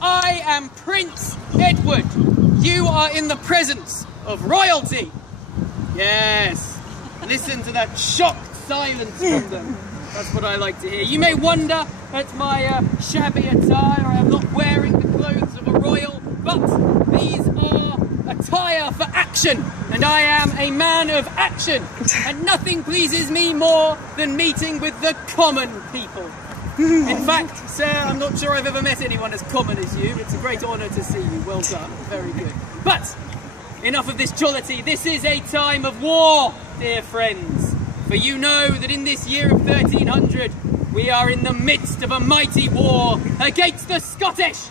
I am Prince Edward. You are in the presence of royalty. Yes. Listen to that shocked silence from them. That's what I like to hear. You may wonder at my shabby attire. I am not wearing the clothes of a royal, but these are attire for action, and I am a man of action, and nothing pleases me more than meeting with the common people. In fact, sir, I'm not sure I've ever met anyone as common as you. It's a great honour to see you. Well done. Very good. But enough of this jollity. This is a time of war, dear friends. For you know that in this year of 1300, we are in the midst of a mighty war against the Scottish.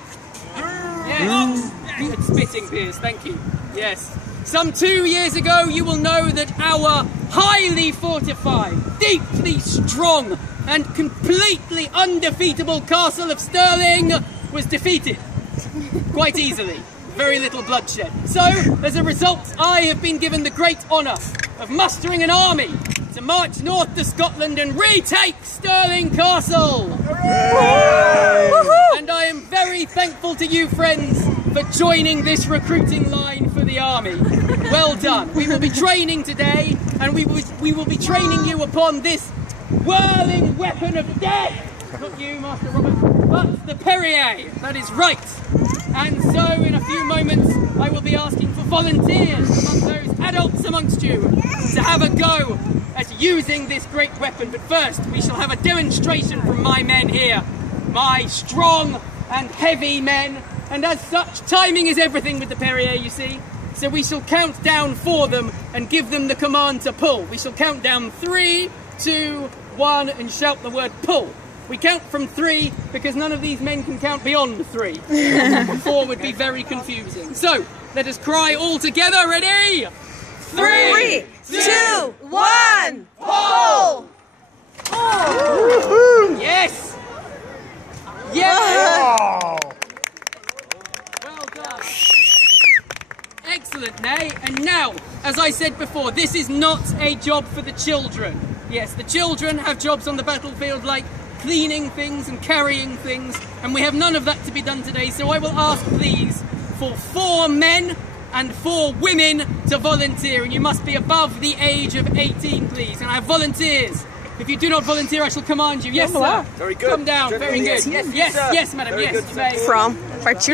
Yes. Good spitting, Piers. Thank you. Yes. Some 2 years ago, you will know that our highly fortified, deeply strong, and completely undefeatable castle of Stirling was defeated quite easily. Very little bloodshed. So, as a result, I have been given the great honour of mustering an army to march north to Scotland and retake Stirling Castle. And I am very thankful to you, friends, for joining this recruiting line for the army. Well done. We will be training today, and we will be training you upon this whirling weapon of death. Not you, Master Robert, but the Perrier. That is right. And so, in a few moments, I will be asking for volunteers among those adults amongst you to have a go at using this great weapon. But first, we shall have a demonstration from my men here. My strong and heavy men. And as such, timing is everything with the Perrier, you see. So we shall count down for them and give them the command to pull. We shall count down 3, 2, 1 and shout the word pull. We count from 3 because none of these men can count beyond 3. 4 would be very confusing. So, let us cry all together. Ready? 3, 2, 1, pull! Yes! Yes! Well done. Excellent, Nay. And now, as I said before, this is not a job for the children. Yes, the children have jobs on the battlefield like cleaning things and carrying things, and we have none of that to be done today, so I will ask, please, for 4 men and 4 women to volunteer, and you must be above the age of 18, please. And I have volunteers. If you do not volunteer, I shall command you. Yes, sir. Very good. Come down. Very good. Yes, madam. Very yes, good, you may. From Yes, go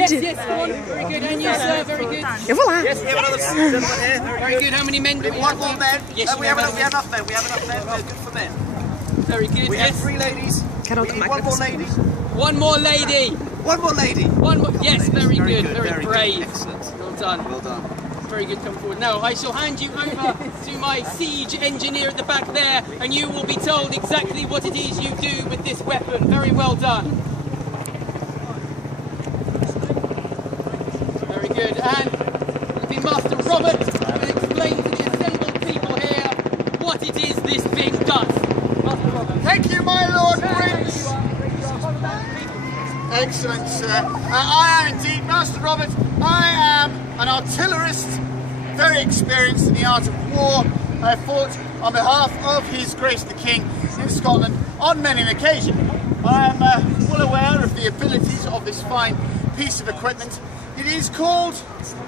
on. Very good. And you, sir. Very good. Et voilà. Yes, we have another gentleman here. Very good. How many men do we One have? more men. Yes, we have enough men. We have enough men. We're good for men. Very good. We have 3 ladies. We need 1 more lady. One more lady. 1 more lady. One more. Yes, very good. Very Very good. brave. Excellent. Well done. Well done. Very good, come forward. Now, I shall hand you over to my siege engineer at the back there, and you will be told exactly what it is you do with this weapon. Very well done. Very good. And it'll be Master Robert who will explain to the assembled people here what it is this thing does. Master Robert. Thank you, my Lord Prince. Excellent, sir. I am indeed Master Robert. I am an artillerist, very experienced in the art of war. I fought on behalf of His Grace the King in Scotland on many an occasion. I am well aware of the abilities of this fine piece of equipment. It is called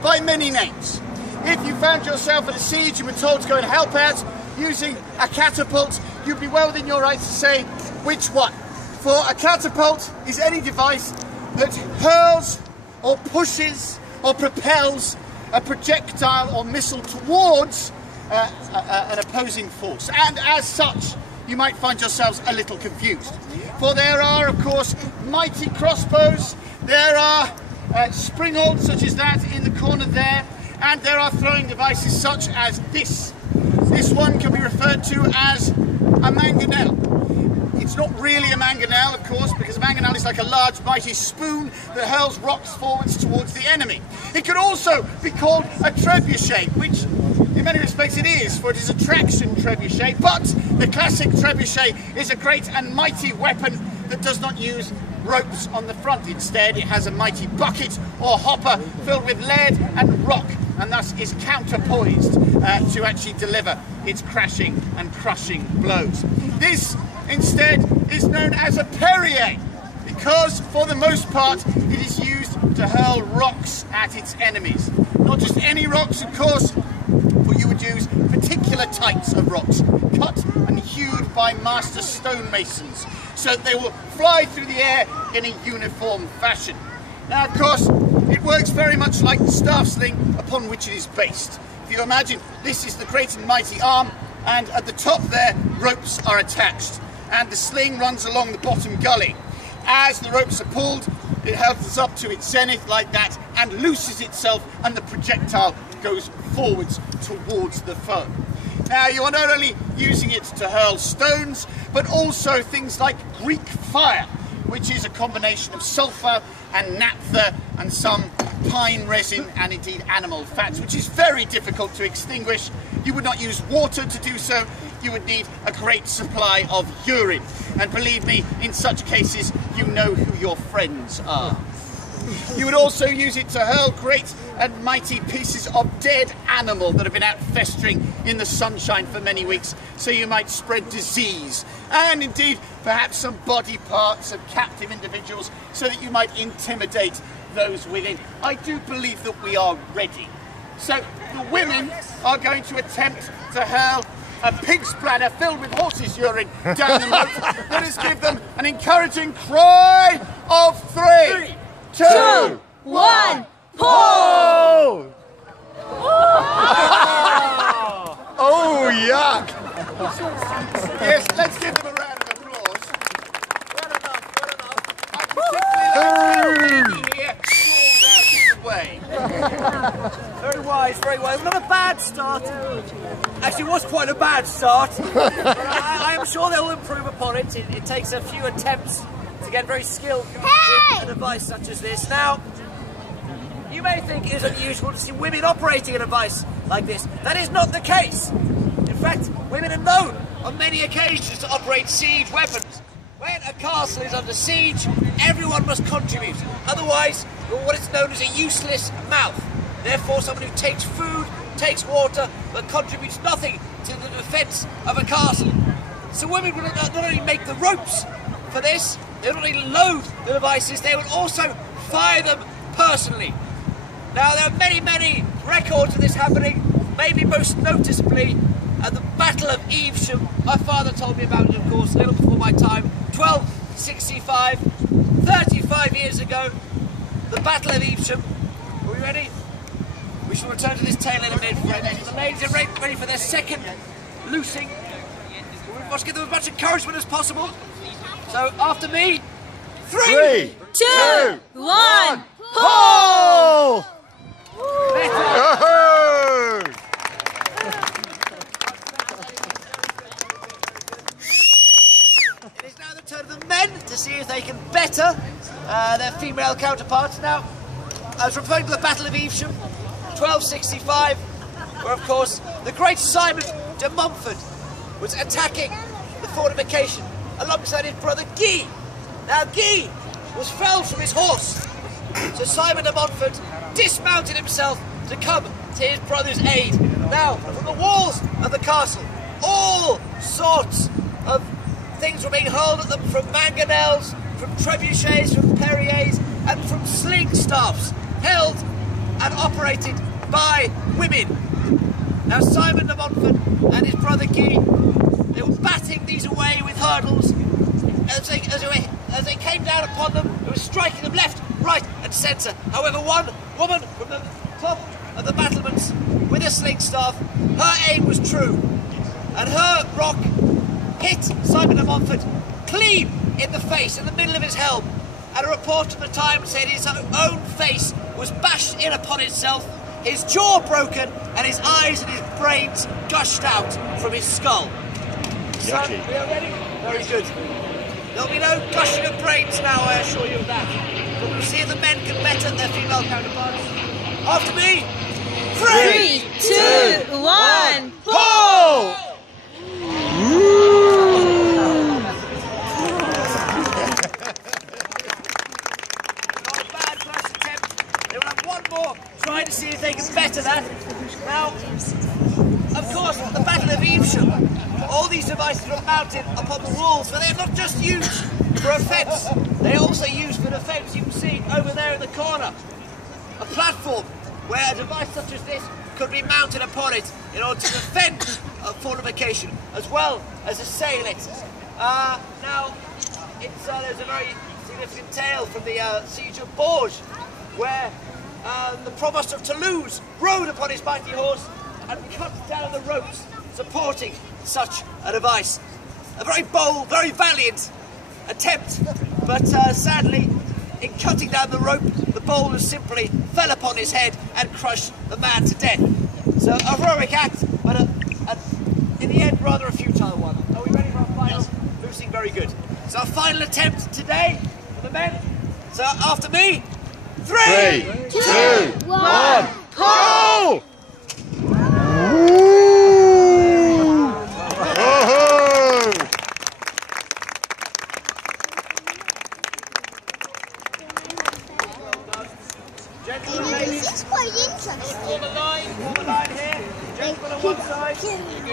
by many names. If you found yourself at a siege and were told to go and help out using a catapult, you'd be well within your right to say which one. For a catapult is any device that hurls or pushes or propels a projectile or missile towards an opposing force. And as such, you might find yourselves a little confused. For there are, of course, mighty crossbows, there are springholds such as that in the corner there, and there are throwing devices such as this. This one can be referred to as a mangonel. It's not really a mangonel, of course, because a mangonel is like a large, mighty spoon that hurls rocks forwards towards the enemy. It could also be called a trebuchet, which in many respects it is, for it is a traction trebuchet, but the classic trebuchet is a great and mighty weapon that does not use ropes on the front. Instead, it has a mighty bucket or hopper filled with lead and rock, and thus is counterpoised to actually deliver its crashing and crushing blows. This instead is known as a Perrier because for the most part it is used to hurl rocks at its enemies. Not just any rocks, of course, but you would use particular types of rocks, cut and hewed by master stonemasons, so that they will fly through the air in a uniform fashion. Now, of course, it works very much like the staff sling upon which it is based. If you imagine, this is the great and mighty arm, and at the top there, ropes are attached, and the sling runs along the bottom gully. As the ropes are pulled, it hovers up to its zenith like that and looses itself, and the projectile goes forwards towards the foe. Now, you are not only using it to hurl stones, but also things like Greek fire, which is a combination of sulphur and naphtha and some pine resin and indeed animal fats, which is very difficult to extinguish. You would not use water to do so. You would need a great supply of urine. And believe me, in such cases, you know who your friends are. You would also use it to hurl great and mighty pieces of dead animal that have been out festering in the sunshine for many weeks, so you might spread disease, and indeed perhaps some body parts of captive individuals, so that you might intimidate those within. I do believe that we are ready. So the women are going to attempt to hurl a pig's bladder filled with horse's urine down the moat. Let us give them an encouraging cry of 3, 2, 1, pull! Oh, yuck! Yes, let's give them a round of applause. Well enough. I particularly like to here crawled out of the way. Very wise, very wise. Not a bad start. Actually, it was quite a bad start. But I am sure they'll improve upon it. It takes a few attempts to get very skilled with a device such as this. Now, you may think it is unusual to see women operating a device like this. That is not the case. In fact, women are known on many occasions to operate siege weapons. When a castle is under siege, everyone must contribute. Otherwise, you're what is known as a useless mouth. Therefore, someone who takes food, takes water, but contributes nothing to the defence of a castle. So women will not only make the ropes for this, they will not only load the devices, they will also fire them personally. Now, there are many, many records of this happening, maybe most noticeably at the Battle of Evesham. My father told me about it, of course, a little before my time. 1265, 35 years ago, the Battle of Evesham. Are we ready? We shall return to this tale in a minute. The ladies are ready for their second loosing. We must give them as much encouragement as possible. So, after me, 3, 2, 1, pull! It is now the turn of the men to see if they can better their female counterparts. Now, I was referring to the Battle of Evesham, 1265, where, of course, the great Simon de Montfort was attacking the fortification alongside his brother Guy. Now, Guy was felled from his horse, so Simon de Montfort dismounted himself to come to his brother's aid. Now, from the walls of the castle, all sorts of things were being hurled at them, from mangonels, from trebuchets, from perriers, and from sling staffs, held and operated by women. Now, Simon de Montfort and his brother Guy, they were batting these away with hurdles. As they came down upon them, it was striking them left, right, and centre. However, one woman from the top of the battlements with a sling staff, her aim was true, and her rock hit Simon de Montfort clean in the face, in the middle of his helm. And a report at the time said his own face was bashed in upon itself, his jaw broken, and his eyes and his brains gushed out from his skull. Yucky. So, we are ready? Very good. There'll be no gushing of brains now, I assure you of that. But we'll see if the men can better their female counterparts. After me, 3, 2, 1, Pull! Not a bad first attempt. They will have one more, trying to see if they can better that. Now, of course, the Battle of Evesham, all these devices were mounted upon the walls, but they are not just used for offence. They also use for defence, you can see over there in the corner, a platform where a device such as this could be mounted upon it in order to defend a fortification as well as assail it. Now, there's a very significant tale from the siege of Bourges, where the Provost of Toulouse rode upon his mighty horse and cut down the ropes supporting such a device. A very bold, very valiant attempt, but sadly, in cutting down the rope, the boulder simply fell upon his head and crushed the man to death. So a heroic act, but in the end, rather a futile one. Are we ready for our final? Yes. Losing very good. So our final attempt today for the men. So after me, 3, 2, 1, go! Gentlemen, ladies, This is quite interesting. form a line here. Gentlemen on one side. Can we have a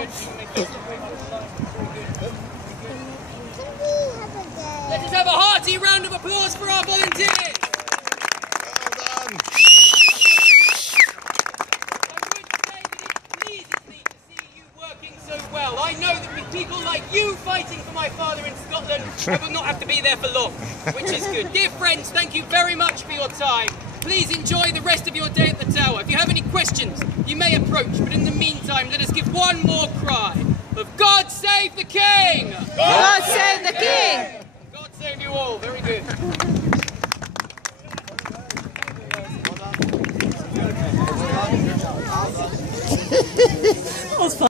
Let us have a hearty round of applause for our volunteers. I would say that it pleases me to see you working so well. I know that with people like you fighting for my father in Scotland, I will not have to be there for long, which is good. Dear friends, thank you very much for your time. Please enjoy the rest of your day at the tower. If you have any questions, you may approach, but in the meantime, let us give one more cry of God save the King! God save the King! God save you all. Very good.